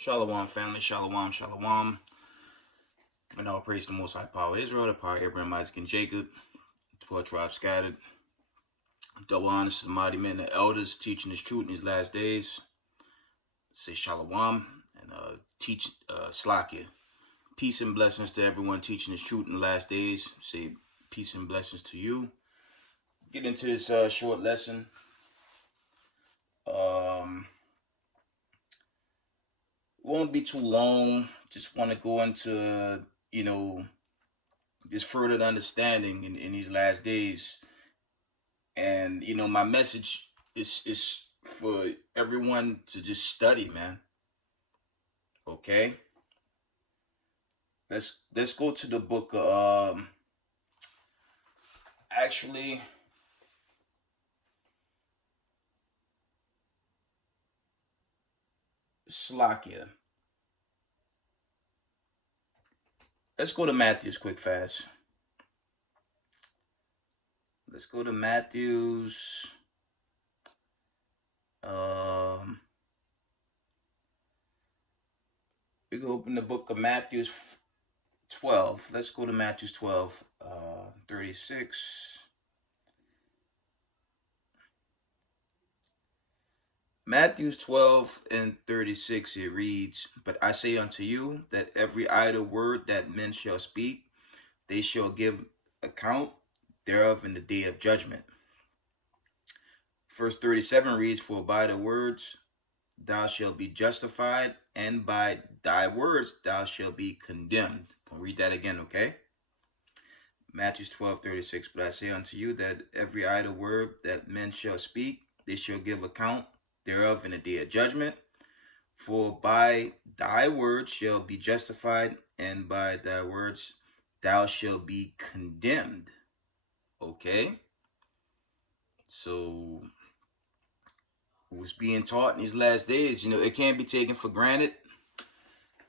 Shalom, family. Shalom, shalom. Giving all praise to the Most High Power of Israel, the power of Abraham, Isaac, and Jacob, 12 tribes scattered. Double honors to the mighty men, the elders, teaching His truth in these last days. Say shalom and teach Slakia. Peace and blessings to everyone teaching His truth in the last days. Say peace and blessings to you. Get into this short lesson. Won't be too long. Just want to go into, this further understanding in these last days. And, my message is for everyone to just study, man. Okay? Let's go to the book of, actually, Slakia. Let's go to Matthew's quick fast. Let's go to Matthew's. We can open the book of Matthew's 12. Let's go to Matthew's 12, 36. Matthew's 12 and 36, it reads, "But I say unto you that every idle word that men shall speak, they shall give account thereof in the day of judgment." Verse 37 reads, "For by the words thou shalt be justified, and by thy words thou shalt be condemned." I'll read that again, okay? Matthew's 12, 36, "But I say unto you that every idle word that men shall speak, they shall give account thereof in the day of judgment. For by thy words shall be justified, and by thy words thou shalt be condemned." Okay? So, what's being taught in these last days, it can't be taken for granted.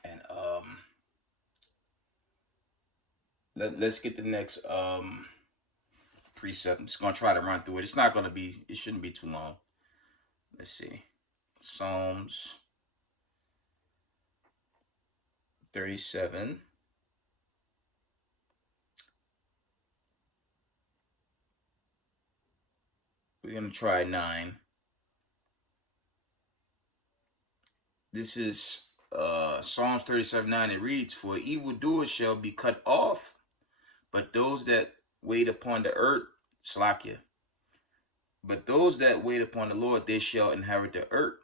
And let's get the next precept. I'm just gonna try to run through it. It shouldn't be too long. Let's see. Psalms 37. We're going to try 9. This is Psalms 37:9. It reads, "For evildoers shall be cut off, but those that wait upon the earth," Slakia, "but those that wait upon the Lord, they shall inherit the earth."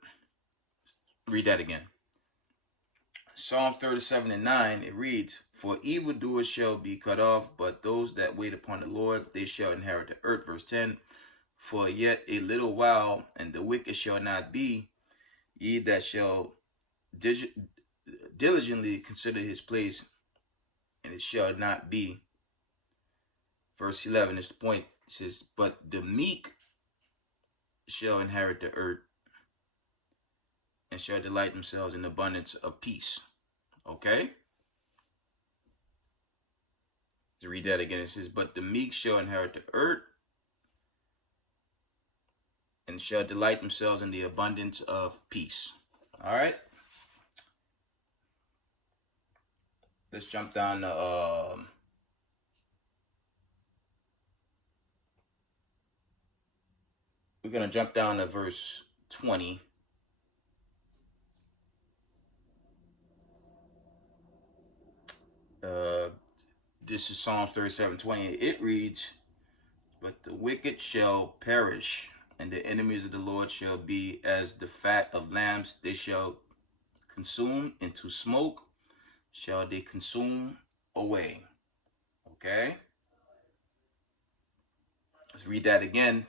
Read that again. Psalms 37:9, it reads, "For evildoers shall be cut off, but those that wait upon the Lord, they shall inherit the earth." Verse 10, "For yet a little while, and the wicked shall not be, ye that shall diligently consider his place, and it shall not be." Verse 11 is the point. It says, "But the meek shall inherit the earth, and shall delight themselves in abundance of peace." Okay? To read that again, it says, "But the meek shall inherit the earth, and shall delight themselves in the abundance of peace." All right? Let's jump down to we're going to jump down to verse 20. This is Psalms 37:20. It reads, "But the wicked shall perish, and the enemies of the Lord shall be as the fat of lambs. They shall consume into smoke, shall they consume away." Okay? Let's read that again.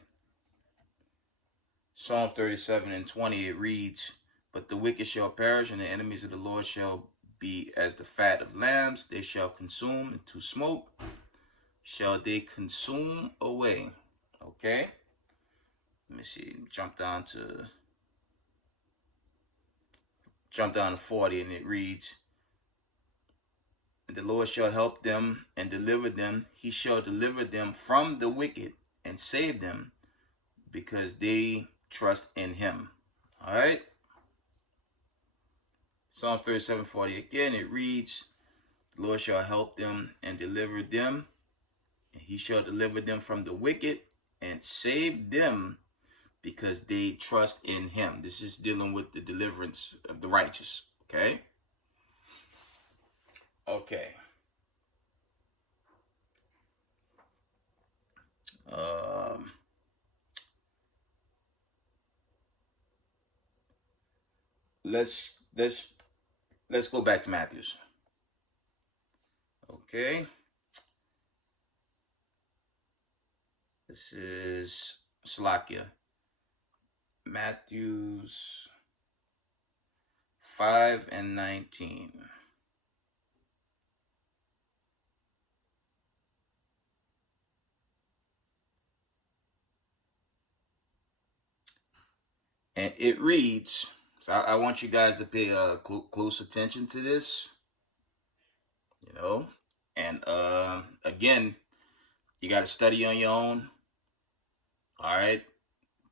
Psalm 37:20, it reads, "But the wicked shall perish, and the enemies of the Lord shall be as the fat of lambs. They shall consume into smoke, shall they consume away." Okay? Let me see. Jump down to 40, and it reads, "And the Lord shall help them and deliver them. He shall deliver them from the wicked and save them, because they trust in him." All right? Psalms 37:40 again, it reads, the Lord shall help them and deliver them, and he shall deliver them from the wicked and save them because they trust in him. This is dealing with the deliverance of the righteous. Okay? Okay. Let's go back to Matthew's. Okay. This is Slakia. Matthew's 5:19. And it reads, so I want you guys to pay close attention to this, and again, you got to study on your own. All right,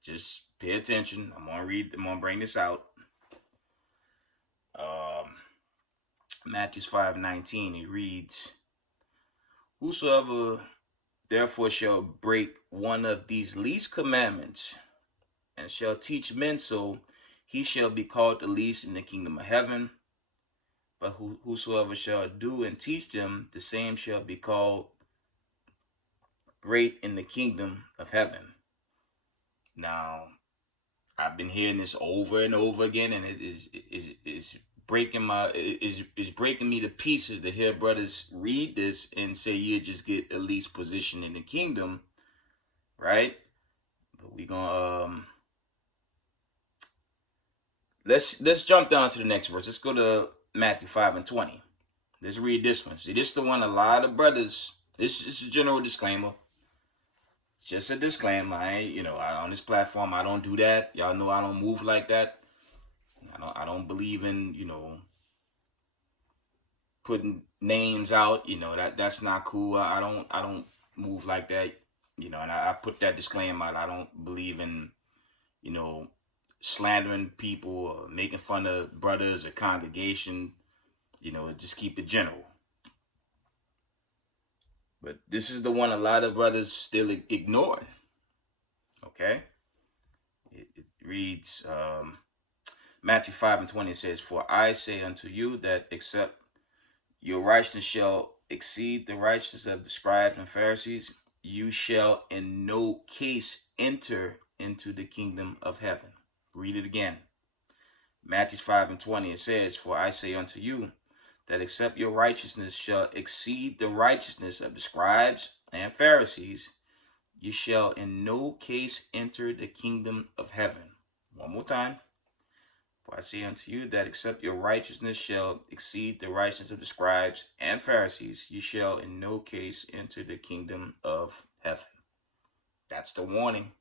just pay attention. I'm gonna bring this out. Matthew 5:19. It reads, whosoever therefore shall break one of these least commandments and shall teach men so, he shall be called the least in the kingdom of heaven. But whosoever shall do and teach them, the same shall be called great in the kingdom of heaven. Now, I've been hearing this over and over again, and it is breaking me to pieces to hear brothers read this and say you just get a least position in the kingdom, right? But we gonna let's jump down to the next verse. Let's go to Matthew 5:20. Let's read this one. See, this is the one a lot of brothers. This is a general disclaimer. It's just a disclaimer. I ain't, on this platform, I don't do that. Y'all know I don't move like that. I don't believe in, putting names out. That's not cool. I don't move like that. And I put that disclaimer out. I don't believe in, slandering people or making fun of brothers or congregation. Just keep it general. But this is the one a lot of brothers still ignore. Okay? It reads, Matthew 5:20 says, for I say unto you that except your righteousness shall exceed the righteousness of the scribes and Pharisees, you shall in no case enter into the kingdom of heaven. Read it again. Matthew 5:20, it says, for I say unto you that except your righteousness shall exceed the righteousness of the scribes and Pharisees, you shall in no case enter the kingdom of heaven. One more time. For I say unto you that except your righteousness shall exceed the righteousness of the scribes and Pharisees, you shall in no case enter the kingdom of heaven. That's the warning.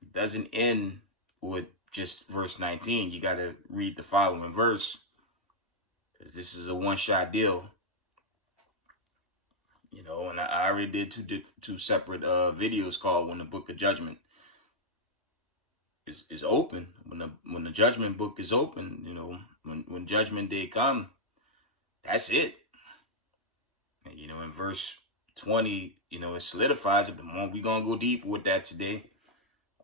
It doesn't end with just verse 19. You got to read the following verse, because this is a one-shot deal. And I already did two separate videos called When the Book of Judgment is open. When the judgment book is open, when judgment day come, that's it. And in verse 20, it solidifies it, but we're gonna go deeper with that today.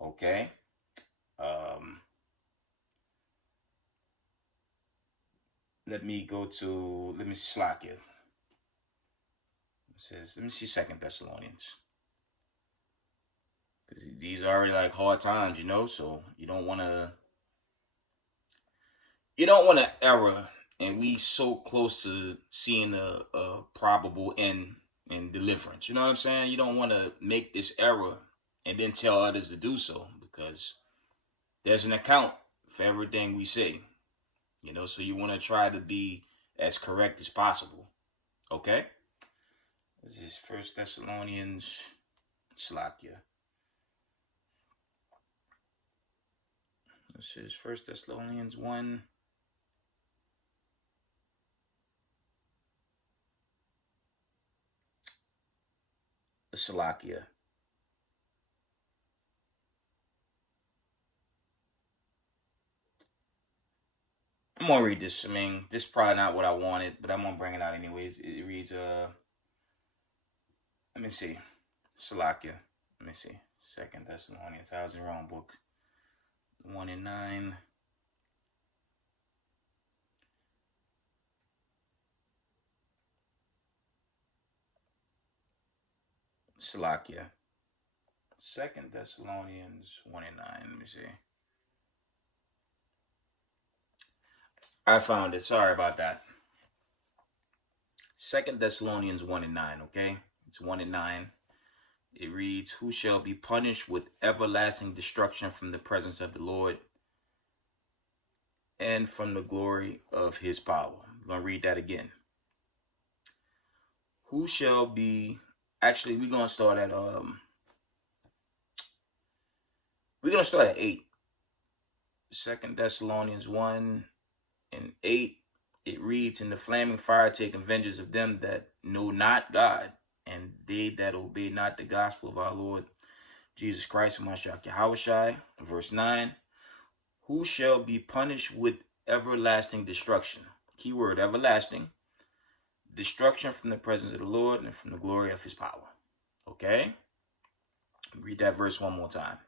Okay. Let me slack it. It says, let me see 2 Thessalonians. Because these are already like hard times, so you don't want to error, and we so close to seeing a probable end and deliverance. You know what I'm saying? You don't want to make this error and then tell others to do so, because there's an account for everything we say. So you want to try to be as correct as possible. Okay? This is 1 Thessalonians Slakia. This is 1 Thessalonians 1. Salakia. I'm gonna read this. I mean, this is probably not what I wanted, but I'm gonna bring it out anyways. It reads, let me see. Salakia. Let me see. Second Thessalonians. I was in the wrong book. 1:9. Salakia. Second Thessalonians 1:9. Let me see. I found it. Sorry about that. Second Thessalonians 1:9. Okay, it's 1:9. It reads, "Who shall be punished with everlasting destruction from the presence of the Lord and from the glory of his power." I'm gonna read that again. Who shall be? Actually, we're gonna start at 8. Second Thessalonians 1:8. It reads, "In the flaming fire taking vengeance of them that know not God, and they that obey not the gospel of our Lord Jesus Christ, Mashiach Yahushai." Verse 9. "Who shall be punished with everlasting destruction?" Keyword everlasting. "Destruction from the presence of the Lord and from the glory of his power." Okay? Read that verse one more time.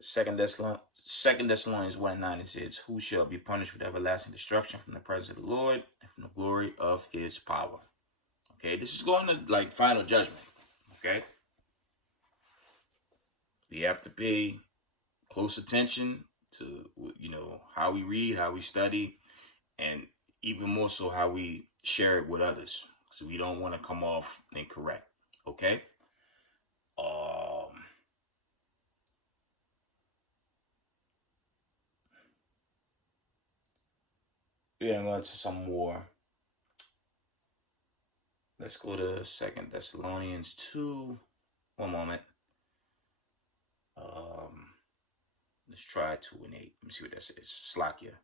Second Thessalonians 1:9, it says, "Who shall be punished with everlasting destruction from the presence of the Lord and from the glory of his power." Okay, this is going to like final judgment. Okay, we have to pay close attention to how we read, how we study, and even more so how we share it with others, so we don't want to come off incorrect. Okay. We're gonna go into some more. Let's go to Second Thessalonians 2. One moment. Let's try 2:8. Let me see what that says. Slakia.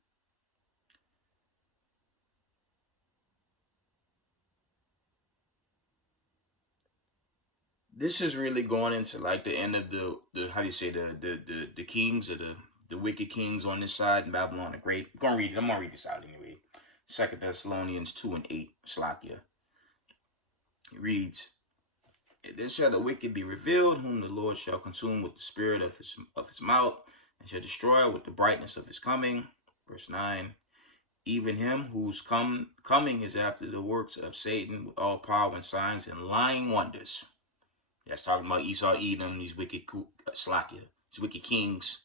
This is really going into like the end of the how do you say the kings or the wicked kings on this side in Babylon the Great. I'm gonna read it. I'm gonna read this out anyway. Second Thessalonians 2:8. Slakia. It reads, "Then shall the wicked be revealed, whom the Lord shall consume with the spirit of his mouth, and shall destroy with the brightness of his coming." Verse 9. "Even him whose coming is after the works of Satan with all power and signs and lying wonders." That's talking about Esau, Edom, these wicked Slakia, these wicked kings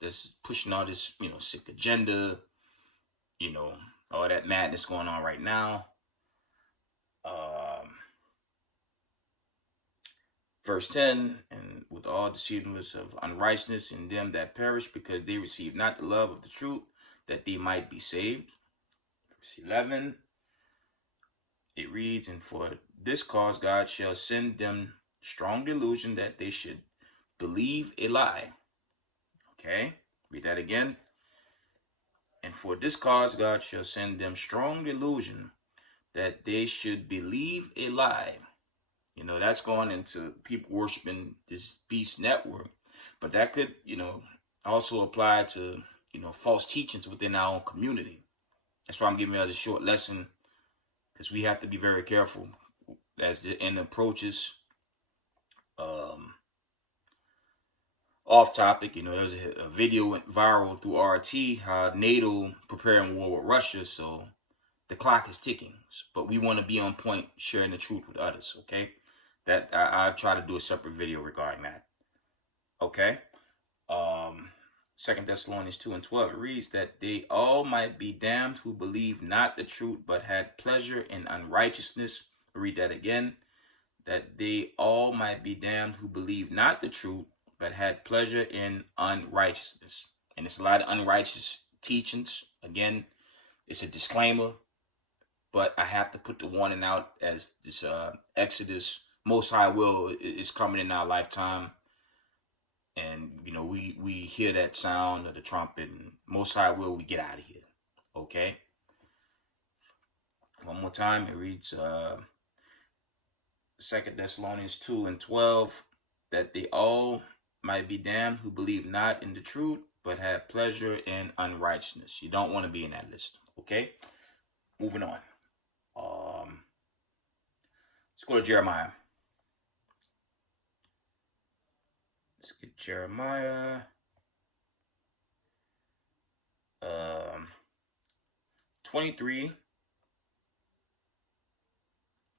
that's pushing all this, sick agenda, all that madness going on right now. Verse 10, "And with all deceitfulness of unrighteousness in them that perish, because they receive not the love of the truth, that they might be saved." Verse 11, it reads, "And for this cause God shall send them strong delusion, that they should believe a lie." Okay, read that again. "And for this cause God shall send them strong delusion, that they should believe a lie." That's going into people worshiping this beast network, but that could, also apply to, false teachings within our own community. That's why I'm giving you a short lesson, because we have to be very careful as the end approaches. Off topic, there's a video went viral through RT, how NATO preparing war with Russia, so the clock is ticking, but we want to be on point, sharing the truth with others. Okay, that I'll try to do a separate video regarding that. Okay. Second Thessalonians 2:12, it reads, "That they all might be damned who believe not the truth, but had pleasure in unrighteousness." Read that again. "That they all might be damned who believe not the truth, but had pleasure in unrighteousness." And it's a lot of unrighteous teachings. Again, it's a disclaimer, but I have to put the warning out, as this Exodus, Most High will is coming in our lifetime. And, we hear that sound of the trumpet, and Most High will, we get out of here. Okay? One more time, it reads 2 Thessalonians 2:12, "That they all might be damned who believe not in the truth, but have pleasure in unrighteousness. You don't want to be in that list. Okay? Moving on. Let's go to Jeremiah. Let's get Jeremiah 23,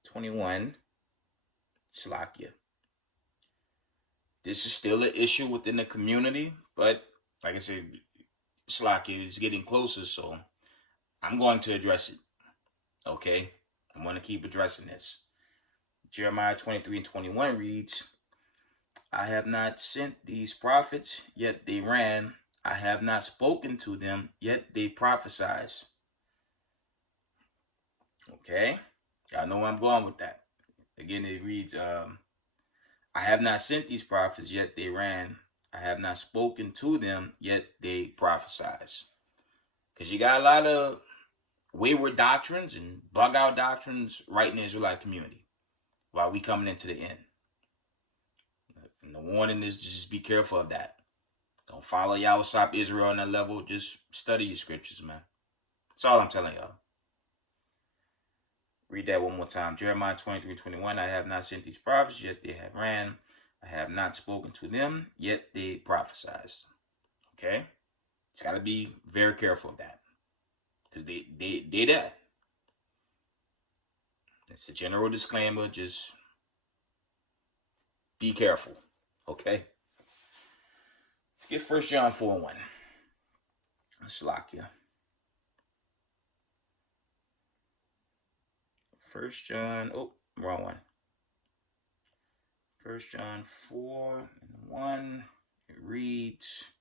21. Slakia. This is still an issue within the community, but like I said, Slakia is getting closer, so I'm going to address it. Okay? I'm going to keep addressing this. Jeremiah 23 and 21 reads, I have not sent these prophets, yet they ran. I have not spoken to them, yet they prophesied. Okay? Y'all know where I'm going with that. Again, it reads, I have not sent these prophets, yet they ran. I have not spoken to them, yet they prophesied. Because you got a lot of wayward doctrines and bug out doctrines right in the Israelite community while we coming into the end. And the warning is just be careful of that. Don't follow Yahweh Israel on that level. Just study your scriptures, man. That's all I'm telling y'all. Read that one more time. Jeremiah 23, 21. I have not sent these prophets, yet they have ran. I have not spoken to them, yet they prophesied. Okay? It's got to be very careful of that. Because they that. It's a general disclaimer. Just be careful. Okay? Let's get 1 John 4 and 1. Let's lock you. 1 John, wrong one. 1 John 4 and 1. It reads,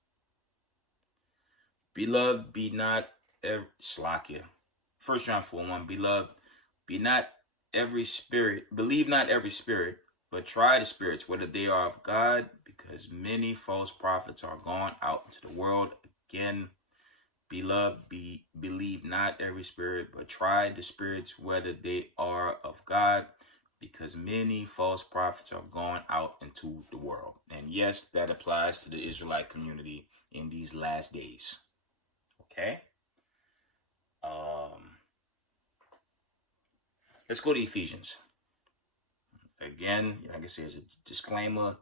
Beloved, be not every Slakia. 1 John 4 and 1. Beloved, believe not every spirit, but try the spirits, whether they are of God, because many false prophets are gone out into the world. Again, beloved, believe not every spirit, but try the spirits, whether they are of God, because many false prophets are gone out into the world. And yes, that applies to the Israelite community in these last days. Okay? Let's go to Ephesians. Again, like I said, as a disclaimer,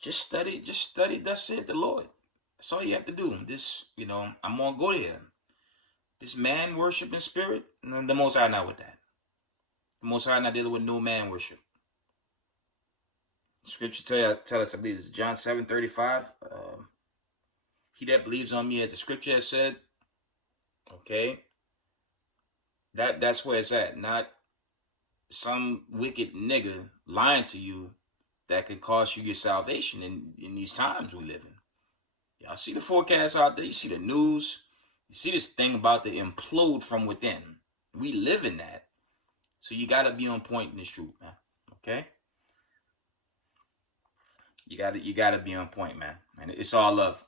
just study, thus said the Lord. That's all you have to do. I'm going to go there. This man worshiping spirit, the Most High not with that. The Most High not dealing with no man worship. Scripture tell us, I believe it's John 7:35. He that believes on me, as the scripture has said, okay, that's where it's at. Not some wicked nigga lying to you that can cost you your salvation in these times we live in. Y'all see the forecast out there. You see the news. You see this thing about to implode from within. We live in that. So you got to be on point in this truth, man. Okay? You got to be on point, man. And it's all love.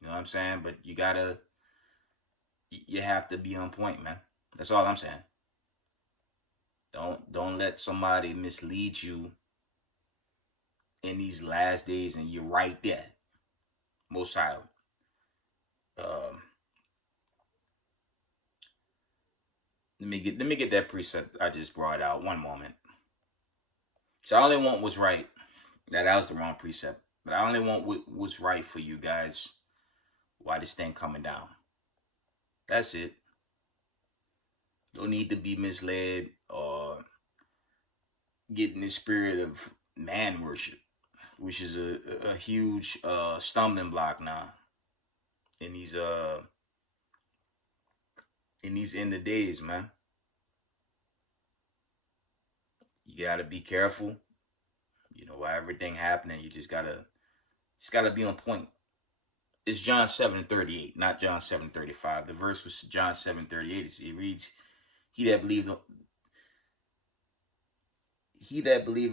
You know what I'm saying? But you have to be on point, man. That's all I'm saying. Don't let somebody mislead you in these last days, and you're right there. Most High. Let me get that precept I just brought out. One moment. So I only want what's right. That was the wrong precept. But I only want what's right for you guys while this thing coming down. That's it. Don't need to be misled or get in the spirit of man worship, which is a huge stumbling block now in these end of days, man. You gotta be careful. While everything happening, you just gotta be on point. It's John 7:38, not John 7:35. The verse was John 7:38. It reads, He that believeth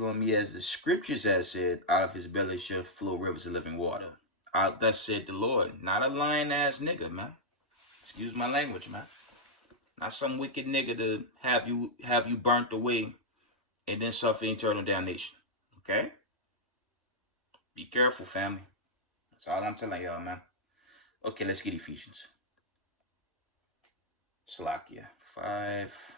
on me, as the scriptures has said, out of his belly shall flow rivers of living water. Thus said the Lord. Not a lying ass nigga, man. Excuse my language, man. Not some wicked nigga to have you burnt away and then suffer eternal damnation. Okay? Be careful, family. That's all I'm telling y'all, man. Okay, let's get Ephesians. Salakia 5.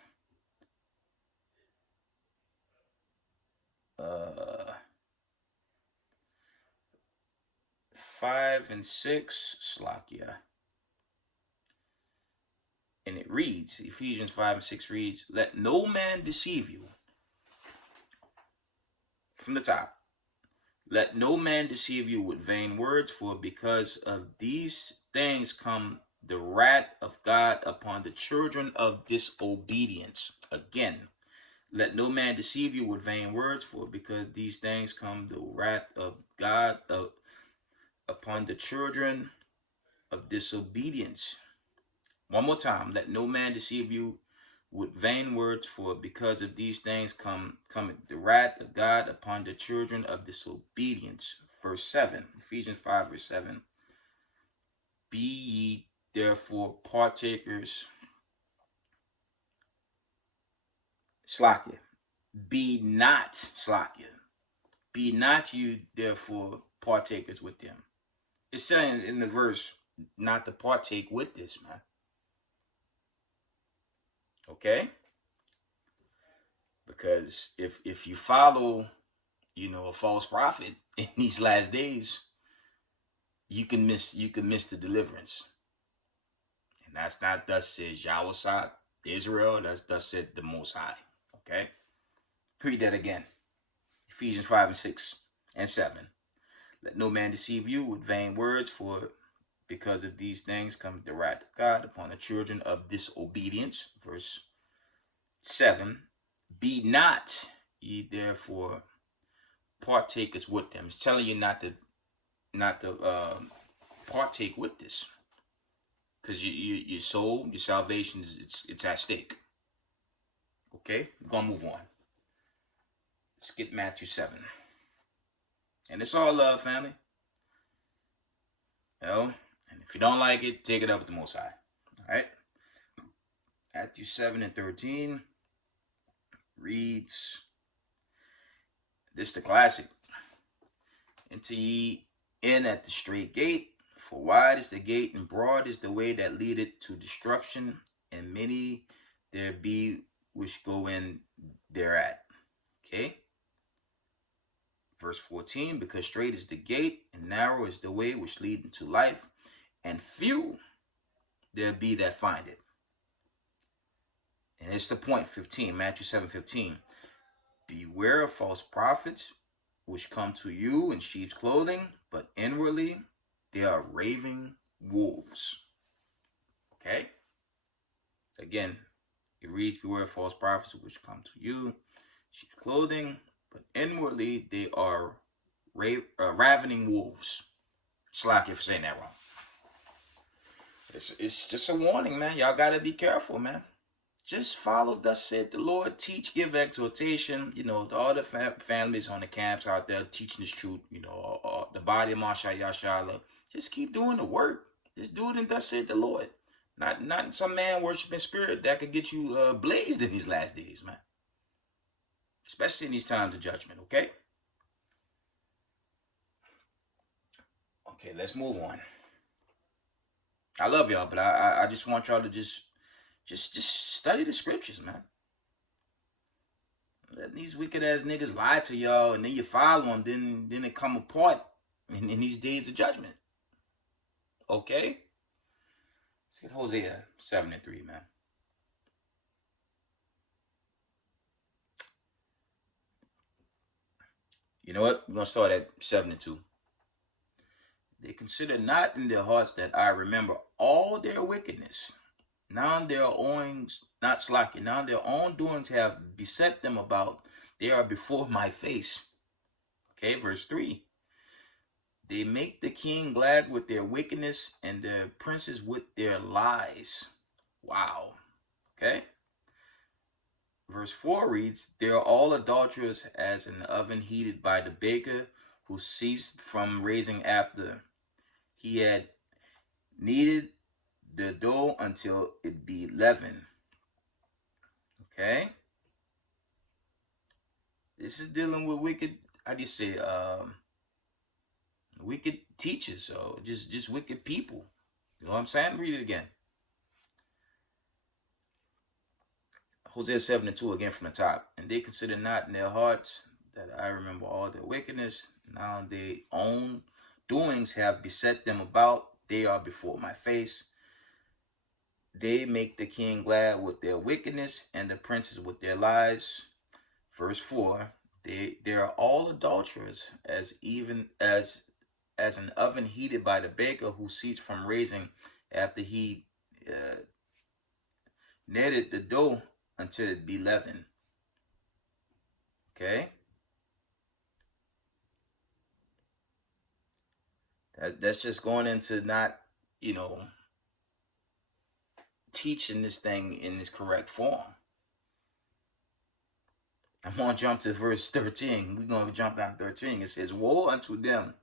5 and 6. Salakia. And it reads, Ephesians 5 and 6 reads, let no man deceive you. From the top. Let no man deceive you with vain words, for because of these things come the wrath of God upon the children of disobedience. Again, let no man deceive you with vain words, for because these things come the wrath of God upon the children of disobedience. One more time. Let no man deceive you with vain words, for because of these things cometh the wrath of God upon the children of disobedience. Verse 7. Ephesians 5 verse 7. Be ye therefore partakers. Slakia. Be not Slakia. Be not you therefore partakers with them. It's saying in the verse not to partake with this, man. Okay? Because if you follow, a false prophet in these last days, you can miss the deliverance. And that's not thus says Yahweh Israel, that's thus said the Most High. Okay? Read that again. Ephesians 5 and 6 and 7. Let no man deceive you with vain words, for because of these things come the wrath of God upon the children of disobedience. Verse 7. Be not ye therefore partakers with them. It's telling you not to partake with this, because your soul, your salvation it's at stake. Okay, we're gonna move on. Let's get Matthew 7, and it's all love, family. And if you don't like it, take it up with the Most High. All right. Matthew 7 and 13 reads, this is the classic. Enter ye in at the straight gate, for wide is the gate and broad is the way that leadeth to destruction, and many there be which go in thereat. Okay. Verse 14, because straight is the gate and narrow is the way which lead into life, and few there be that find it. And it's the point 15, Matthew 7:15. Beware of false prophets, which come to you in sheep's clothing, but inwardly they are raving wolves. Okay? Again, it reads, beware of false prophets, which come to you in sheep's clothing, but inwardly they are ravening wolves. Slack if saying that wrong. It's just a warning, man. Y'all got to be careful, man. Just follow thus said the Lord. Teach, give exhortation. The other families on the camps out there teaching this truth. The body of Masha Yashala. Just keep doing the work. Just do it in thus said the Lord. Not some man worshiping spirit that could get you blazed in these last days, man. Especially in these times of judgment, okay? Okay, let's move on. I love y'all, but I just want y'all to just study the scriptures, man. Let these wicked ass niggas lie to y'all, and then you follow them, then they come apart in these days of judgment. Okay? Let's get Hosea 7 and 3, man. You know what? We're going to start at 7 and 2. They consider not in their hearts that I remember all their wickedness. Now their own doings have beset them about. They are before my face. Okay, verse 3. They make the king glad with their wickedness and the princes with their lies. Wow. Okay. Verse 4 reads, they are all adulterers as an oven heated by the baker, who ceased from raising after he had kneaded the dough until it be leavened. Okay. This is dealing with wicked, wicked teachers, or just wicked people. You know what I'm saying? Read it again. Hosea 7:2 again from the top. And they consider not in their hearts that I remember all their wickedness. Now their own doings have beset them about. They are before my face. They make the king glad with their wickedness and the princes with their lies. Verse 4. They are all adulterers, as an oven heated by the baker who ceased from raising after he kneaded the dough until it be leavened. Okay? That's just going into not, teaching this thing in its correct form. I'm going to jump to verse 13. We're going to jump down to 13. It says, woe unto them,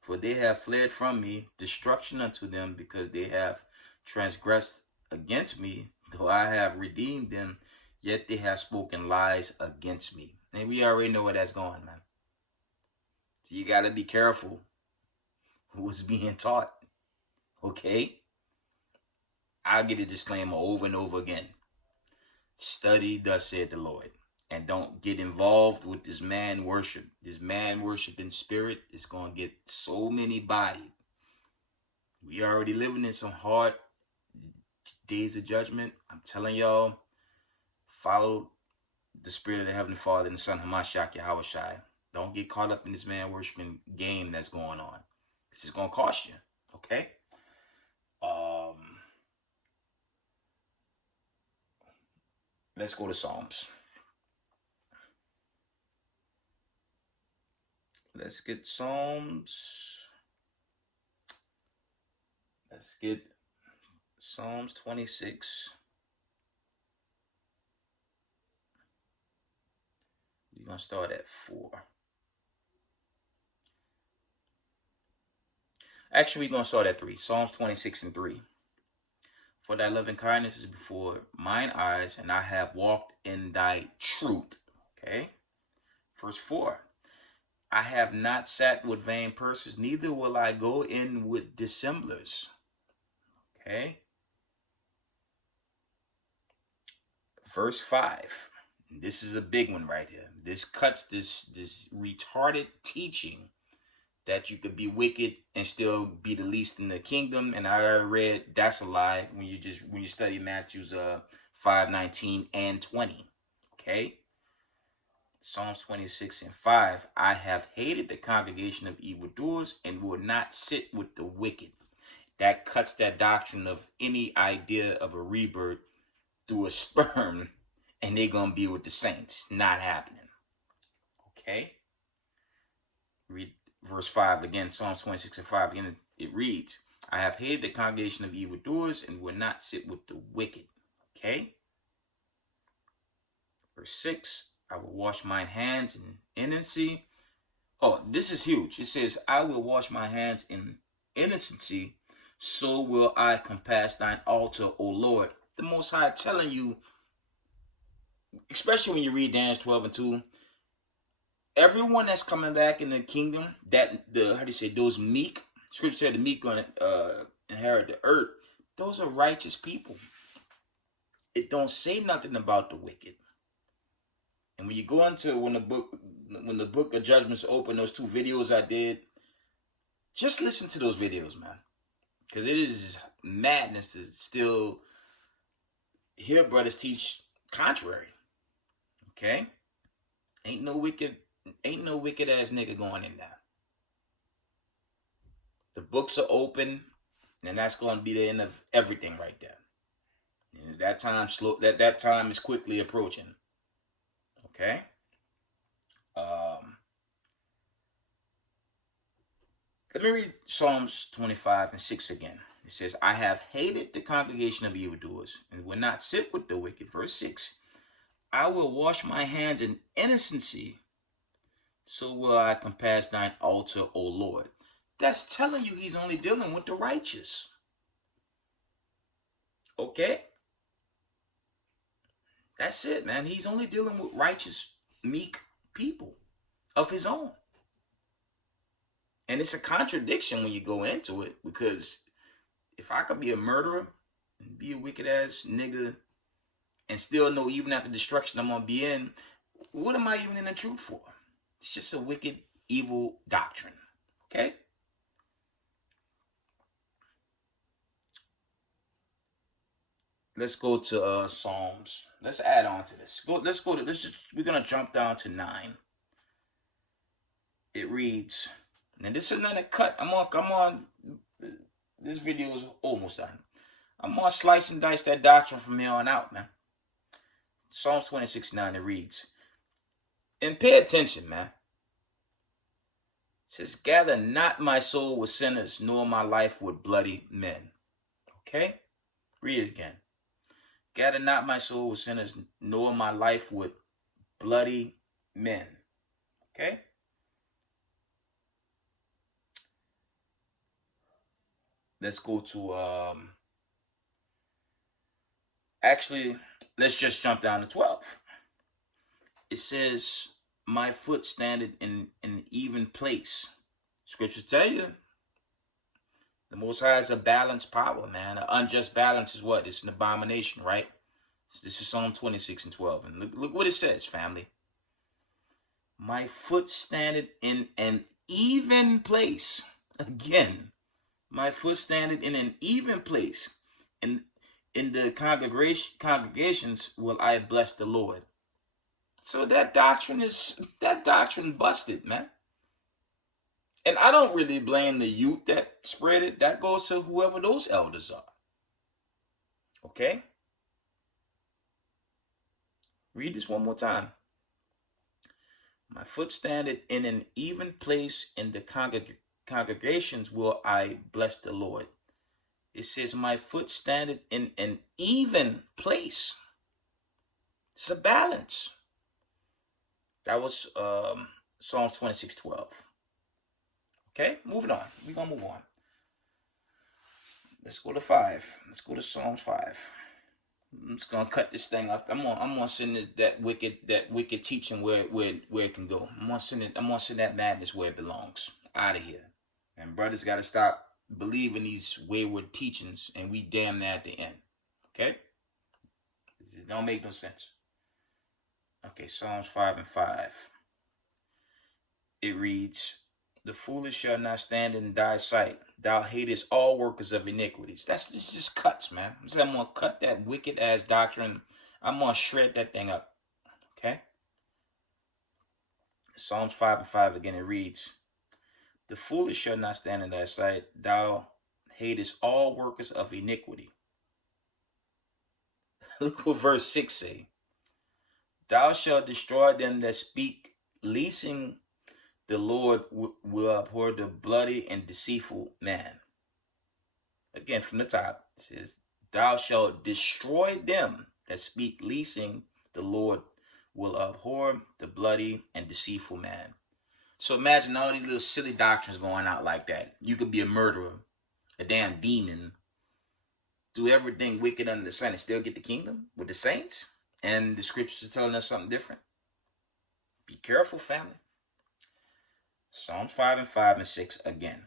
for they have fled from me, destruction unto them, because they have transgressed against me, though I have redeemed them, yet they have spoken lies against me. And we already know where that's going, man. So you got to be careful who's being taught. Okay? I'll get a disclaimer over and over again. Study, thus said the Lord. And don't get involved with this man worship. This man worshiping spirit is going to get so many bodied. We already living in some hard days of judgment. I'm telling y'all, follow the spirit of the Heavenly Father and the Son Hamashiach Yahushai. Don't get caught up in this man worshiping game that's going on. This is going to cost you. Okay? Let's go to Psalms. Let's get Psalms. Let's get Psalms 26. We're going to start at 4. Actually, we're going to start at 3. Psalms 26 and 3. For thy loving kindness is before mine eyes, and I have walked in thy truth. Okay. Verse 4. I have not sat with vain persons, neither will I go in with dissemblers. Okay. Verse 5. This is a big one right here. This cuts this retarded teaching that you could be wicked and still be the least in the kingdom. And I already read that's a lie when you study Matthew's 5:19 and 20. Okay. Psalms 26 and 5. I have hated the congregation of evildoers and will not sit with the wicked. That cuts that doctrine of any idea of a rebirth through a sperm and they're going to be with the saints. Not happening. Okay. Read verse 5 again. Psalms 26 and 5. Again, it reads, I have hated the congregation of evildoers and will not sit with the wicked. Okay. Verse 6. I will wash mine hands in innocency. Oh, this is huge. It says, I will wash my hands in innocency, so will I compass thine altar, O Lord. The Most High telling you, especially when you read Daniel 12 and 2, everyone that's coming back in the kingdom, those meek, scripture said the meek going to inherit the earth, those are righteous people. It don't say nothing about the wicked. And when you go into when the book of judgments open, those 2 videos I did, just listen to those videos, man, because it is madness to still hear brothers teach contrary. Okay, ain't no wicked ass nigga going in there. The books are open, and that's going to be the end of everything right there. And that time is quickly approaching. Okay. Let me read Psalms 25 and 6 again. It says, I have hated the congregation of evildoers and will not sit with the wicked. Verse 6. I will wash my hands in innocency, so will I compass thine altar, O Lord. That's telling you he's only dealing with the righteous. Okay? That's it, man. He's only dealing with righteous, meek people of his own. And it's a contradiction when you go into it, because if I could be a murderer and be a wicked ass nigga and still know even after destruction I'm gonna be in, what am I even in the truth for? It's just a wicked, evil doctrine. Okay? Let's go to Psalms. Let's add on to this. We're gonna jump down to 9. It reads, and this is another cut. I'm on. This video is almost done. I'm gonna slice and dice that doctrine from here on out, man. Psalms 26:9. It reads, and pay attention, man. It says, gather not my soul with sinners, nor my life with bloody men. Okay? Read it again. Gather not my soul with sinners, nor my life with bloody men. Okay? Let's go to, actually, let's just jump down to 12. It says, my foot standeth in an even place. Scriptures tell you, the Most High is a balanced power, man. An unjust balance is what? It's an abomination, right? This is Psalm 26:12. And look what it says, family. My foot standeth in an even place. Again, my foot standeth in an even place. And in the congregations will I bless the Lord. So that doctrine busted, man. And I don't really blame the youth that spread it. That goes to whoever those elders are. Okay? Read this one more time. My foot standeth in an even place, in the congregations will I bless the Lord. It says, my foot standeth in an even place. It's a balance. That was Psalms 26:12. Okay, moving on. We're going to move on. Let's go to 5. Let's go to Psalms 5. I'm just going to cut this thing up. I'm gonna send that wicked teaching where it can go. I'm gonna send that madness where it belongs. Out of here. And brothers got to stop believing these wayward teachings, and we damn that at the end. Okay? It don't make no sense. Okay, Psalms 5:5. It reads, the foolish shall not stand in thy sight. Thou hatest all workers of iniquities. This just cuts, man. I'm going to cut that wicked ass doctrine. I'm going to shred that thing up. Okay? Psalms 5:5 again, it reads, the foolish shall not stand in thy sight. Thou hatest all workers of iniquity. Look what verse 6 say. Thou shalt destroy them that speak leasing. The Lord will abhor the bloody and deceitful man. Again, from the top, it says, thou shalt destroy them that speak leasing. The Lord will abhor the bloody and deceitful man. So imagine all these little silly doctrines going out like that. You could be a murderer, a damn demon, do everything wicked under the sun and still get the kingdom with the saints. And the scriptures are telling us something different. Be careful, family. Psalms 5:5-6 again.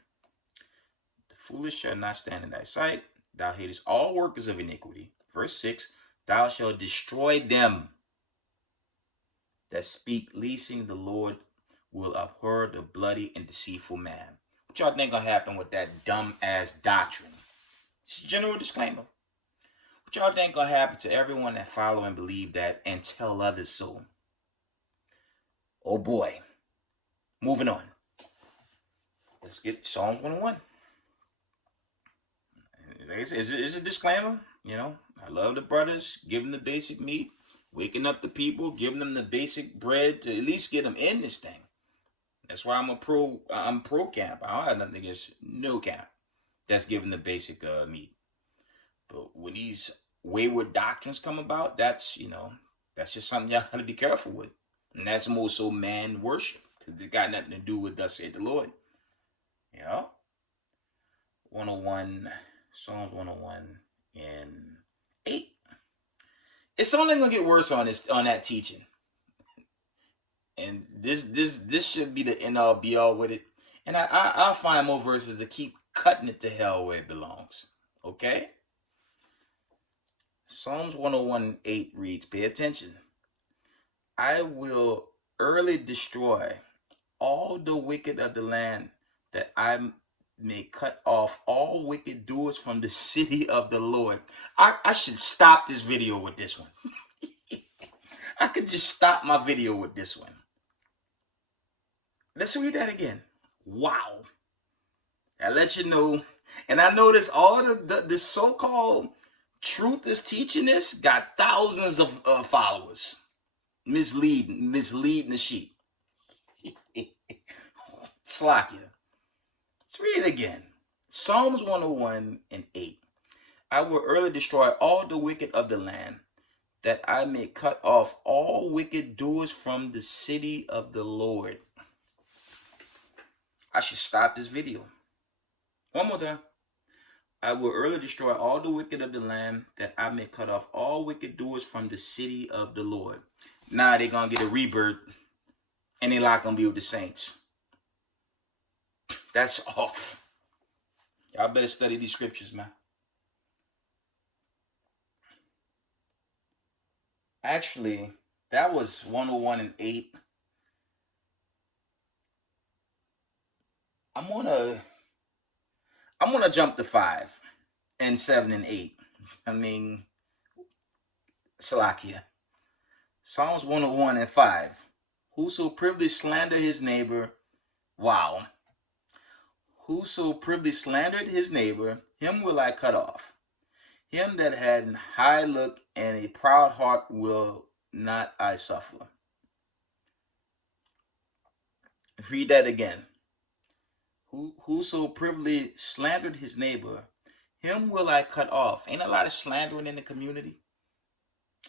The foolish shall not stand in thy sight. Thou hatest all workers of iniquity. Verse 6. Thou shalt destroy them that speak leasing. The Lord will abhor the bloody and deceitful man. What y'all think gonna happen with that dumb ass doctrine? It's a general disclaimer. What y'all think gonna happen to everyone that follow and believe that and tell others so? Oh boy. Moving on. Let's get Psalms 101. It's a disclaimer. You know, I love the brothers, giving the basic meat, waking up the people, giving them the basic bread to at least get them in this thing. That's why I'm pro camp. I don't have nothing against no camp that's giving the basic meat. But when these wayward doctrines come about, that's just something y'all gotta be careful with. And that's more so man worship. Because it's got nothing to do with thus said the Lord. You know? 101, Psalms 101 and 8. It's only gonna get worse on that teaching. And this should be the end all be all with it. And I'll find more verses to keep cutting it to hell where it belongs. Okay? Psalms 101:8 reads, pay attention. I will early destroy all the wicked of the land, that I may cut off all wicked doers from the city of the Lord. I should stop this video with this one. I could just stop my video with this one. Let's read that again. Wow. I let you know. And I notice all the so-called truth is teaching this got thousands of followers. Misleading the sheep. Slakia. Let's read it again. Psalms 101:8. I will early destroy all the wicked of the land, that I may cut off all wicked doers from the city of the Lord. I should stop this video. One more time. I will early destroy all the wicked of the land, that I may cut off all wicked doers from the city of the Lord. Now they're going to get a rebirth, and they're not going to be with the saints. That's off. Y'all better study these scriptures, man. Actually, that was 101:8. I'm gonna jump to 5 and 7 and 8. I mean, Salakia. Psalms 101:5. Whoso privily slander his neighbor, wow. Whoso privily slandered his neighbor, him will I cut off. Him that had an high look and a proud heart will not I suffer. Read that again. Whoso privily slandered his neighbor, him will I cut off. Ain't a lot of slandering in the community.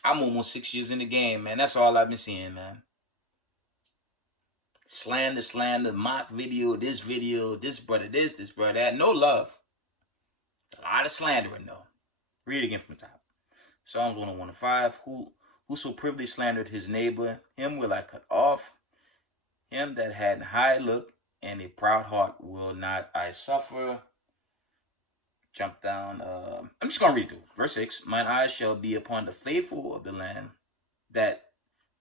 I'm almost 6 years in the game, man. That's all I've been seeing, man. Slander, mock video, this brother this, this brother that. No love. A lot of slandering, though. Read it again from the top. Psalms 101:5. Whoso privily slandered his neighbor, him will I cut off. Him that had an high look and a proud heart will not I suffer. Jump down. I'm just going to read through. Verse 6. Mine eyes shall be upon the faithful of the land, that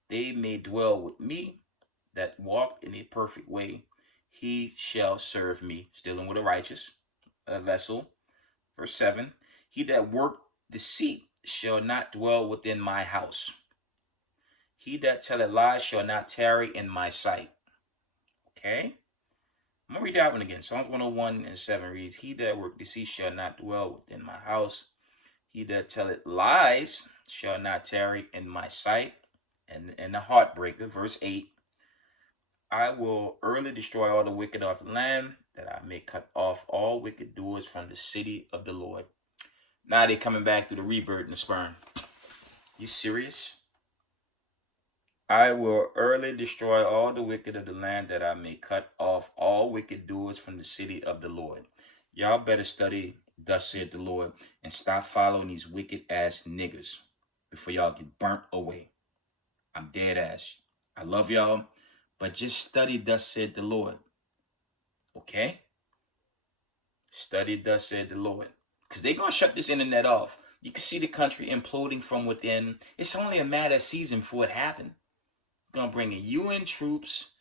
they may dwell with me, that walk in a perfect way. He shall serve me. Still with a righteous vessel. Verse 7. He that worked deceit shall not dwell within my house. He that telleth lies shall not tarry in my sight. Okay? I'm going to read that one again. Psalms 101:7 reads, He that worked deceit shall not dwell within my house. He that telleth lies shall not tarry in my sight. And the heartbreaker, verse 8. I will early destroy all the wicked of the land, that I may cut off all wicked doers from the city of the Lord. Now they coming back through the rebirth and the sperm. You serious? I will early destroy all the wicked of the land, that I may cut off all wicked doers from the city of the Lord. Y'all better study, thus said the Lord, and stop following these wicked ass niggas before y'all get burnt away. I'm dead ass. I love y'all, but just study, thus said the Lord. Okay? Study, thus said the Lord. Because they're going to shut this internet off. You can see the country imploding from within. It's only a matter of season before it happened. Going to bring in UN troops,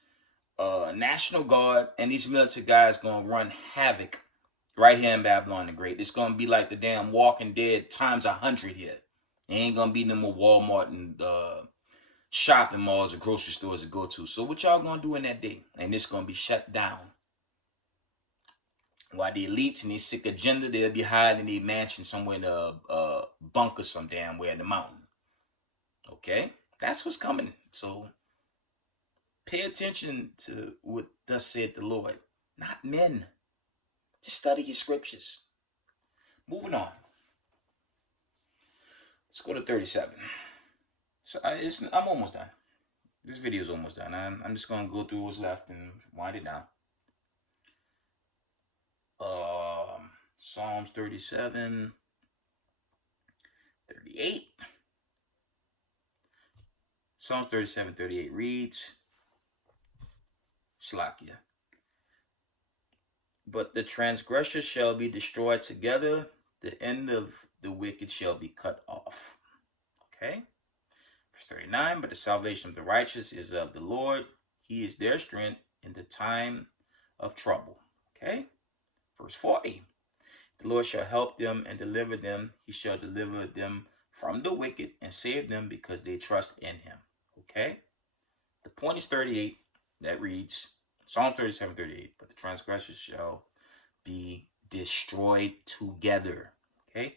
National Guard, and these military guys going to run havoc right here in Babylon the Great. It's going to be like the damn Walking Dead times 100 here. It ain't going to be no more Walmart and shopping malls or grocery stores to go to. So what y'all going to do in that day? And it's going to be shut down. While the elites and these sick agenda, they'll be hiding in a mansion somewhere in a bunker some damn where in the mountain. Okay? That's what's coming. So pay attention to what thus said the Lord. Not men. Just study your scriptures. Moving on. Let's go to 37. So I'm almost done. This video is almost done. I'm just going to go through what's left and wind it down. Psalms 37, 38. Psalms 37:38 reads, Slakia. But the transgressors shall be destroyed together, the end of the wicked shall be cut off. Okay? Verse 39, but the salvation of the righteous is of the Lord. He is their strength in the time of trouble. Okay? Verse 40, the Lord shall help them and deliver them. He shall deliver them from the wicked and save them because they trust in him. Okay? The point is 38. That reads, Psalm 37:38, but the transgressors shall be destroyed together. Okay?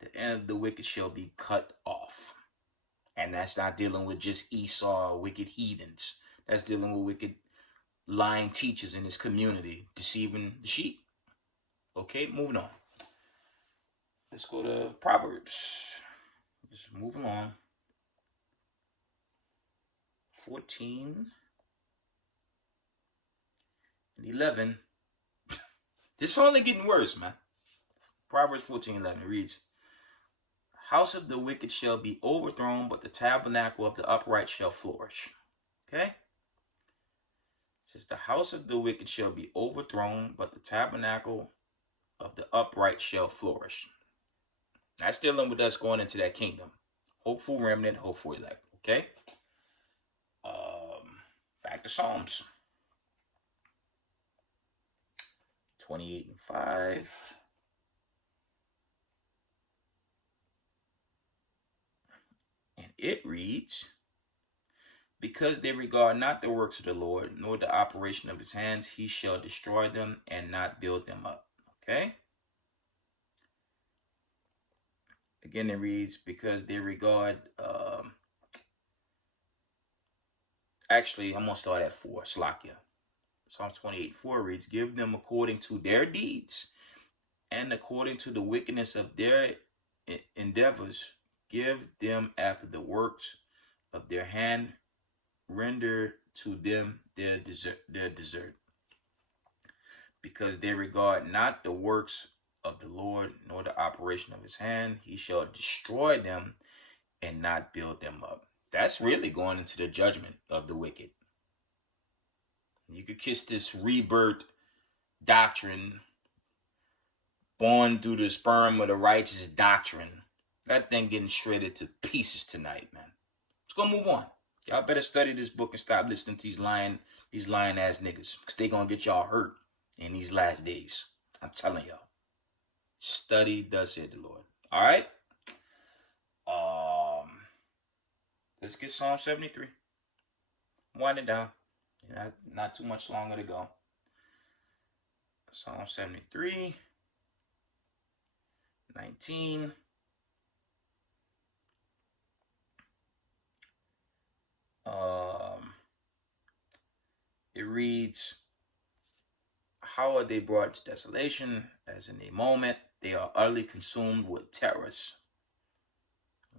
The end of the wicked shall be cut off. And that's not dealing with just Esau or wicked heathens. That's dealing with wicked lying teachers in his community, deceiving the sheep. Okay, moving on. Let's go to Proverbs. Just move along. 14 and 11. This is only getting worse, man. Proverbs 14:11 reads, house of the wicked shall be overthrown, but the tabernacle of the upright shall flourish. Okay? It says, the house of the wicked shall be overthrown, but the tabernacle of the upright shall flourish. That's dealing with us going into that kingdom. Hopeful remnant, hopeful elect. Okay? Back to Psalms. 28:5. And it reads, because they regard not the works of the Lord, nor the operation of his hands, he shall destroy them and not build them up. Okay? Again, it reads, because they regard, actually, I'm going to start at 4, Slakia. Psalm 28:4 reads, give them according to their deeds and according to the wickedness of their endeavors. Give them after the works of their hand. Render to them their desert. Because they regard not the works of the Lord, nor the operation of his hand, he shall destroy them and not build them up. That's really going into the judgment of the wicked. You could kiss this rebirth doctrine, born through the sperm of the righteous doctrine. That thing getting shredded to pieces tonight, man. Let's go move on. Y'all better study this book and stop listening to these lying ass niggas, because they gonna get y'all hurt in these last days. I'm telling y'all. Study, thus said the Lord. All right. Let's get Psalm 73. Wind it down. Not too much longer to go. Psalm 73, 19. It reads, how are they brought to desolation? As in a moment, they are utterly consumed with terrors.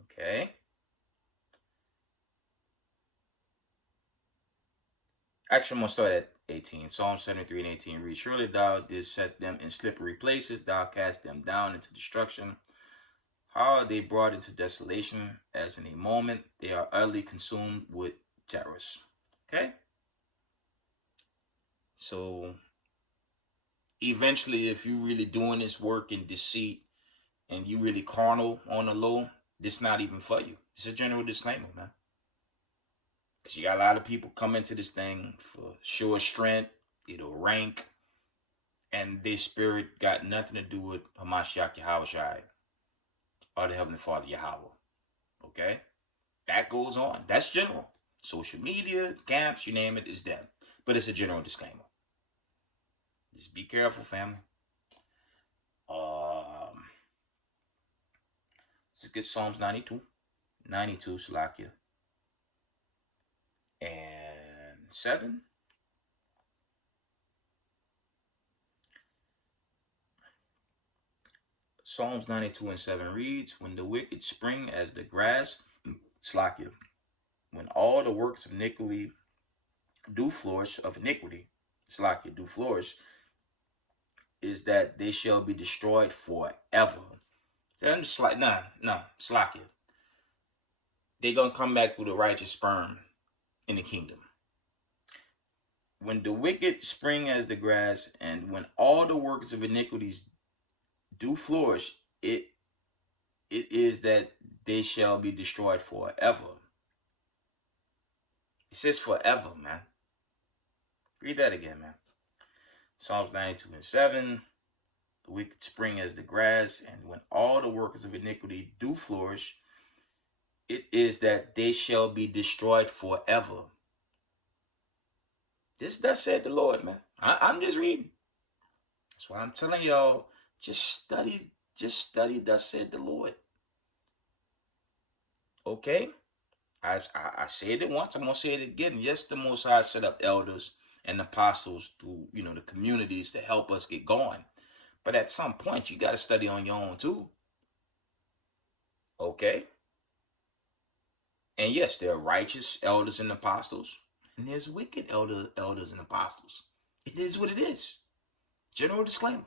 Okay. Actually, I'm going to start at 18. Psalm 73 and 18 reads, surely thou didst set them in slippery places. Thou cast them down into destruction. How are they brought into desolation? As in a moment, they are utterly consumed with terrors. Okay? So, eventually, if you really doing this work in deceit and you really carnal on the low, this not even for you. It's a general disclaimer, man. Because you got a lot of people come into this thing for sure strength, rank, and their spirit got nothing to do with Hamashiach Yahushai or the Heavenly Father Yahweh. Okay? That goes on. That's general. Social media, camps, you name it, is them. But it's a general disclaimer. Just be careful, family. Let's get Psalms 92. 92, Salakia. And 7. Psalms 92 and 7 reads, when the wicked spring as the grass, Slakia, when all the works of iniquity do flourish, Slakia, do flourish, is that they shall be destroyed forever. I'm just like, Slakia. They're going to come back with a righteous sperm in the kingdom. When the wicked spring as the grass, and when all the works of iniquities do flourish, it is that they shall be destroyed forever. It says forever, man. Read that again, man. Psalms 92:7. The wicked spring as the grass, and when all the workers of iniquity do flourish, it is that they shall be destroyed forever. This thus said the Lord, man. I'm just reading. That's why I'm telling y'all, just study thus said the Lord. Okay? I said it once, I'm going to say it again. Yes, the Most High set up elders and apostles through, the communities to help us get going. But at some point, you got to study on your own too. Okay? And yes, there are righteous elders and apostles, and there's wicked elders and apostles. It is what it is. General disclaimer.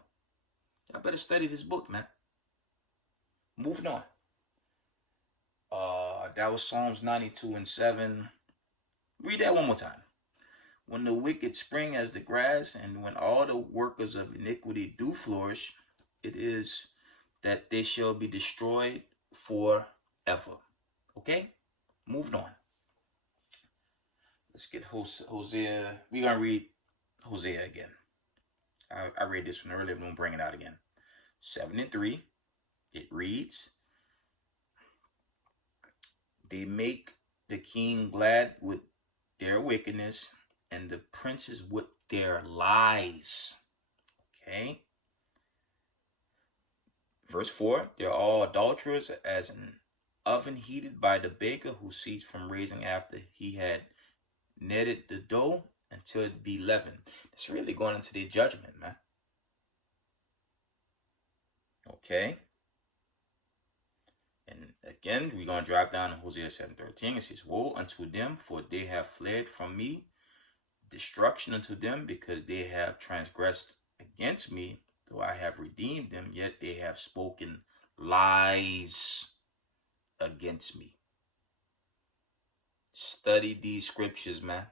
I better study this book, man. Moving on. That was Psalms 92:7. Read that one more time. When the wicked spring as the grass, and when all the workers of iniquity do flourish, it is that they shall be destroyed forever. Okay? Moving on. Let's get Hosea. We're going to read Hosea again. I read this one earlier, but I'm going to bring it out again. 7:3. It reads, they make the king glad with their wickedness, and the princes with their lies. Okay. Verse 4, they're all adulterers, as an oven heated by the baker, who ceased from raising after he had kneaded the dough until it be leavened. It's really going into their judgment, man. Okay. And again, we're going to drop down to Hosea 7:13. It says, woe unto them, for they have fled from me. Destruction unto them, because they have transgressed against me. Though I have redeemed them, yet they have spoken lies against me. Study these scriptures, man.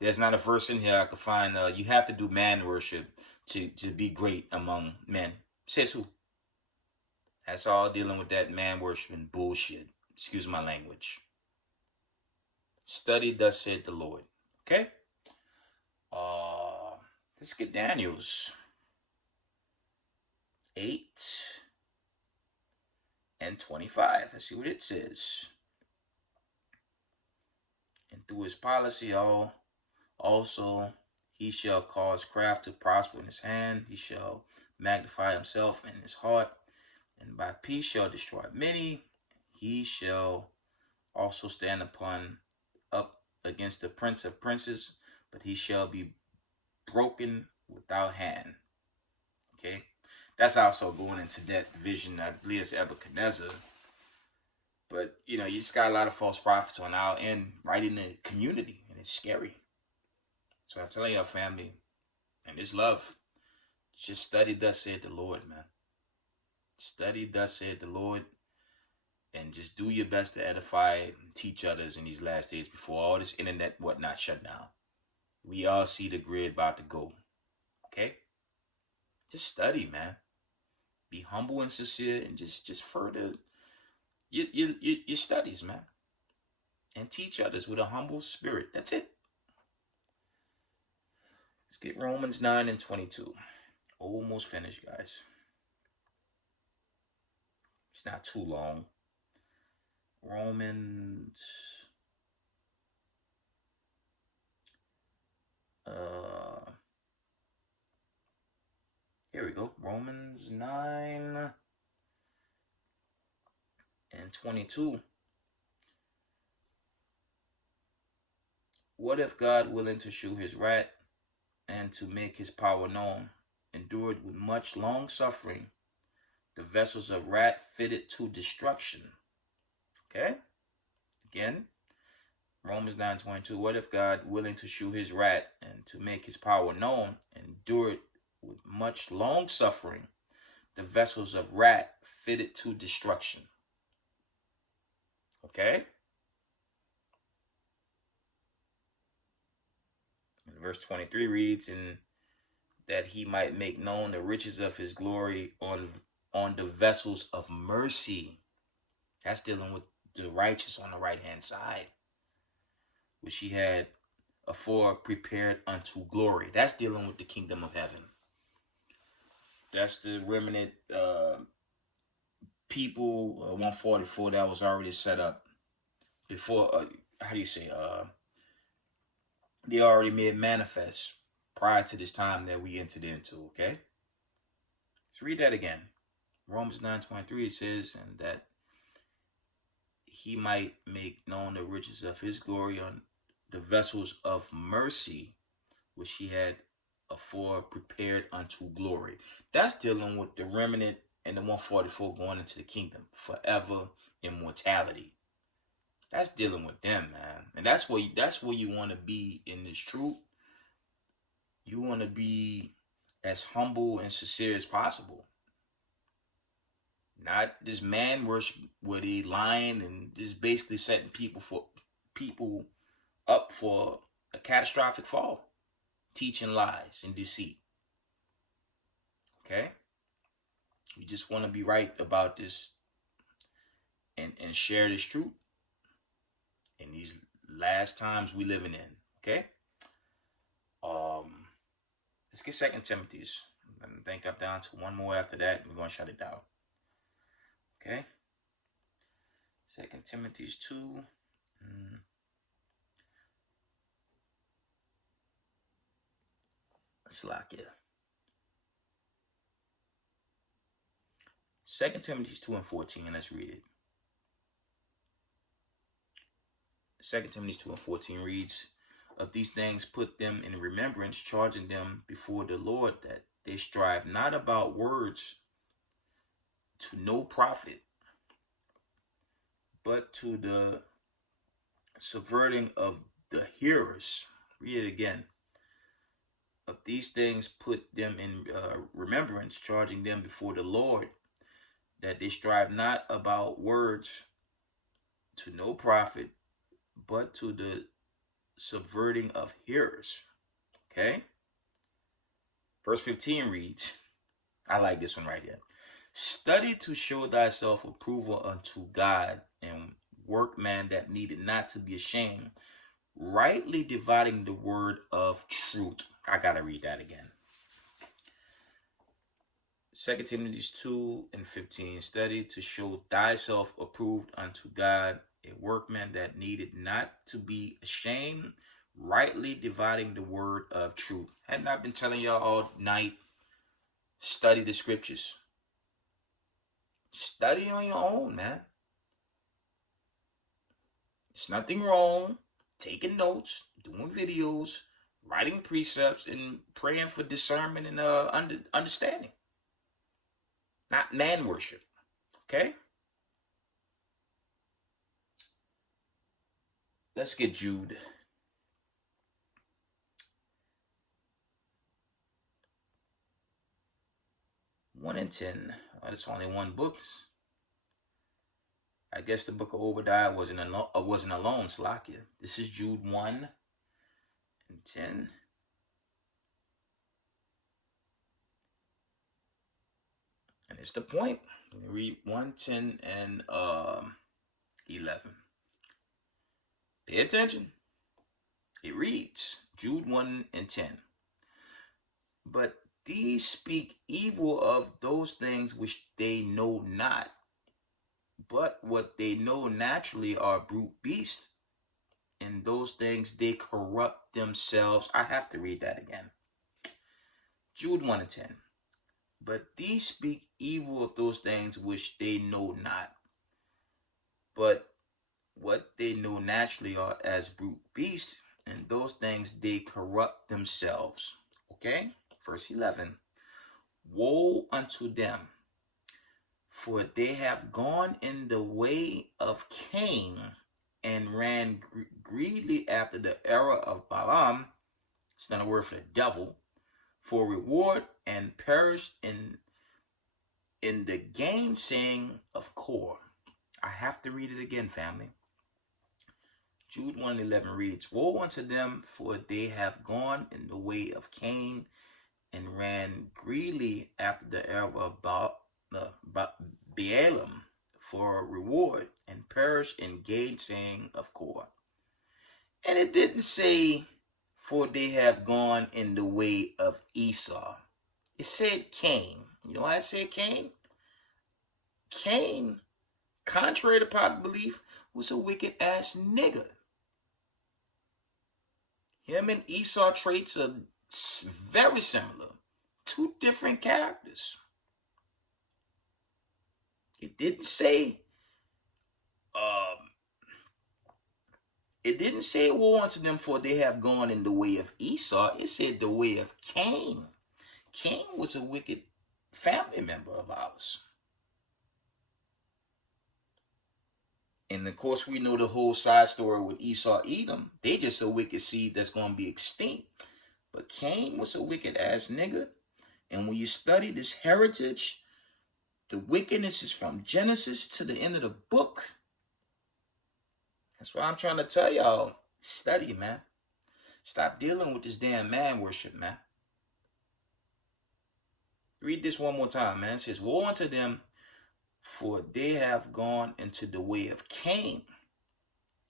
There's not a verse in here I could find. You have to do man worship to be great among men. Says who? That's all dealing with that man worshiping bullshit. Excuse my language. Study thus said the Lord. Okay? Let's get Daniel's 8:25. Let's see what it says. And through his policy, also he shall cause craft to prosper in his hand. He shall magnify himself in his heart, and by peace shall destroy many. He shall also stand up against the prince of princes, but he shall be broken without hand. Okay, that's also going into that vision. I believe it's Nebuchadnezzar. But you just got a lot of false prophets on our end, right in the community, and it's scary. So I'm telling y'all, family, and this love, just study thus said the Lord, man. Study thus said the Lord, and just do your best to edify and teach others in these last days before all this internet whatnot shut down. We all see the grid about to go. Okay? Just study, man. Be humble and sincere, and just further your studies, man. And teach others with a humble spirit. That's it. Let's get Romans 9:22. Almost finished, guys. It's not too long. Romans. Here we go. Romans 9:22. What if God, willing to shew his wrath and to make his power known, endured with much long suffering the vessels of wrath fitted to destruction? Okay? Again, Romans 9:22. What if God, willing to shew his wrath and to make his power known, endured with much long suffering the vessels of wrath fitted to destruction? Okay? And verse 23 reads, and that he might make known the riches of his glory on the vessels of mercy. That's dealing with the righteous on the right hand side, which he had afore prepared unto glory. That's dealing with the kingdom of heaven. That's the remnant people, 144 that was already set up before. How do you say? They already made manifest prior to this time that we entered into. Okay, let's read that again. Romans 9:23, it says, and that he might make known the riches of his glory on the vessels of mercy, which he had afore prepared unto glory. That's dealing with the remnant and the 144 going into the kingdom, forever immortality. That's dealing with them, man. And that's where you want to be in this truth. You want to be as humble and sincere as possible. Not this man worship where they lying and just basically setting people up for a catastrophic fall. Teaching lies and deceit. Okay? You just want to be right about this and share this truth in these last times we living in. Okay? Let's get 2 Timothy's. I think I'm down to one more after that. We're going to shut it down. Okay? 2 Timothy's 2. Let's lock it. 2 Timothy's 2 and 14. Let's read it. 2 Timothy 2 and 14 reads, of these things put them in remembrance, charging them before the Lord that they strive not about words to no profit, but to the subverting of the hearers. Read it again. Of these things put them in remembrance, charging them before the Lord that they strive not about words to no profit, but to the subverting of hearers. Okay? Verse 15 reads, I like this one right here. Study to show thyself approval unto God, and workman that needed not to be ashamed, rightly dividing the word of truth. I gotta read that again. 2 Timothy 2 and 15. Study to show thyself approved unto God, a workman that needed not to be ashamed, rightly dividing the word of truth. Hadn't I been telling y'all all night, study the scriptures? Study on your own, man. There's nothing wrong taking notes, doing videos, writing precepts, and praying for discernment and understanding. Not man worship. Okay? Let's get Jude. One and 10. It's only one book. I guess the book of Obadiah wasn't alone, Slakia. This is Jude 1 and 10. And it's the point. Read 1, 10, and 11. Pay attention. It reads, Jude 1 and 10. But these speak evil of those things which they know not. But what they know naturally are brute beasts. And those things they corrupt themselves. I have to read that again. Jude 1 and 10. But these speak evil of those things which they know not. But what they know naturally are as brute beasts, and those things they corrupt themselves. Okay? Verse 11. Woe unto them, for they have gone in the way of Cain, and ran greedily after the error of Balaam. It's not a word for the devil. For reward, and perished in the gainsaying of Kor. I have to read it again, family. Jude 1:11 reads, Woe unto them, for they have gone in the way of Cain, and ran greedily after the error of Balaam for reward, and perished in gainsaying of Kor. And it didn't say, for they have gone in the way of Esau. It said Cain. You know why I said Cain? Cain, contrary to popular belief, was a wicked ass nigga. Him and Esau traits are very similar. Two different characters. It didn't say woe unto them, for they have gone in the way of Esau. It said the way of Cain. Cain was a wicked family member of ours. And of course, we know the whole side story with Esau, Edom. They just a wicked seed that's going to be extinct. But Cain was a wicked ass nigga. And when you study this heritage, the wickedness is from Genesis to the end of the book. That's why I'm trying to tell y'all, study, man. Stop dealing with this damn man worship, man. Read this one more time, man. It says, woe unto them, for they have gone into the way of Cain,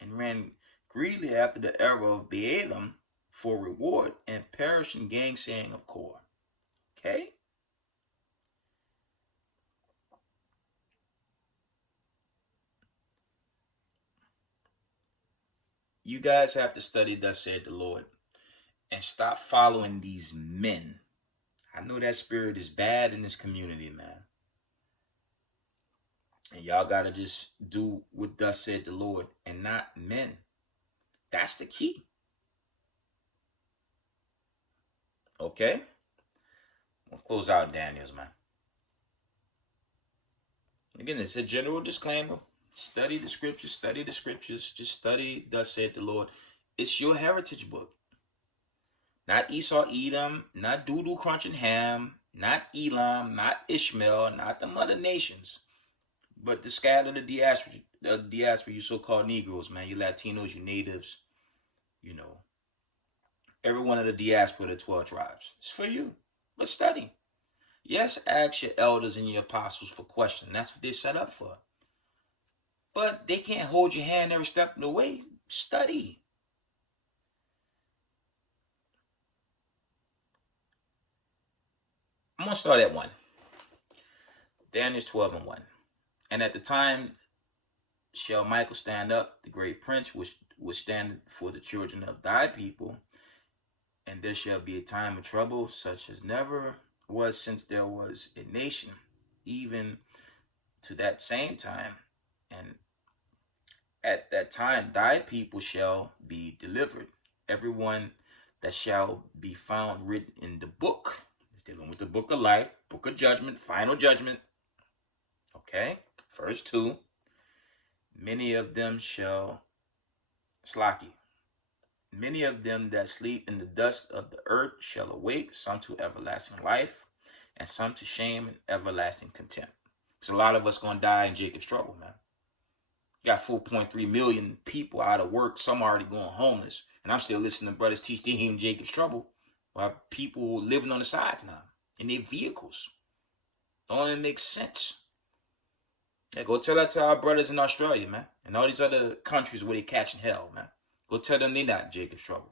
and ran greedily after the error of Balaam for reward, and perished in gainsaying of Kor. Okay? You guys have to study, thus said the Lord, and stop following these men. I know that spirit is bad in this community, man. And y'all got to just do what thus said the Lord and not men. That's the key. Okay? We'll close out Daniel's, man. Again, it's a general disclaimer. Study the scriptures. Study the scriptures. Just study thus said the Lord. It's your heritage book. Not Esau, Edom, not Doodoo Crunching Ham, not Elam, not Ishmael, not the mother nations. But the scattered diaspora, you so-called Negroes, man, you Latinos, you natives, you know, every one of the diaspora, the 12 tribes. It's for you. But study. Yes, ask your elders and your apostles for questions. That's what they're set up for. But they can't hold your hand every step of the way. Study. I'm going to start at 1. Daniel 12:1. And at the time shall Michael stand up, the great prince, which stand for the children of thy people. And there shall be a time of trouble, such as never was since there was a nation, even to that same time. And at that time thy people shall be delivered, everyone that shall be found written in the book. It's dealing with the book of life, book of judgment, final judgment. Okay, verse 2. Many of them shall slacky. Many of them that sleep in the dust of the earth shall awake, some to everlasting life, and some to shame and everlasting contempt. There's a lot of us going to die in Jacob's trouble, man. You got 4.3 million people out of work. Some already going homeless. And I'm still listening to brothers teach them Jacob's trouble while people living on the sides now in their vehicles. Don't even make sense. Yeah, go tell that to our brothers in Australia, man. And all these other countries where they catching hell, man. Go tell them they not in Jacob's trouble.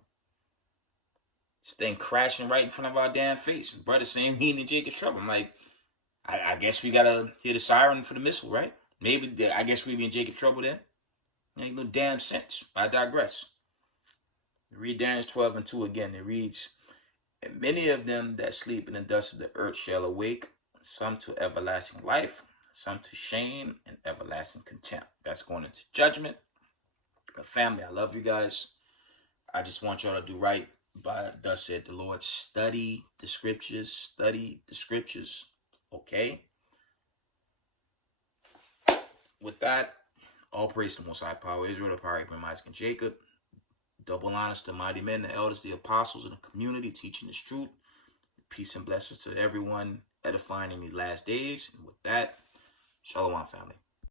This thing crashing right in front of our damn face. Brothers saying he in Jacob's trouble. I'm like, I guess we got to hear the siren for the missile, right? Maybe, I guess we be in Jacob's trouble then. Ain't no damn sense. I digress. Read Daniel 12:2 again. It reads, and many of them that sleep in the dust of the earth shall awake, some to everlasting life, some to shame and everlasting contempt. That's going into judgment. But family, I love you guys. I just want y'all to do right by thus said the Lord. Study the scriptures. Study the scriptures. Okay? With that, all praise to the Most High Power, Israel, the power of Abraham, Isaac, and Jacob. Double honors to mighty men, the elders, the apostles, and the community teaching this truth. Peace and blessings to everyone edifying in these last days. And with that, shalom, family.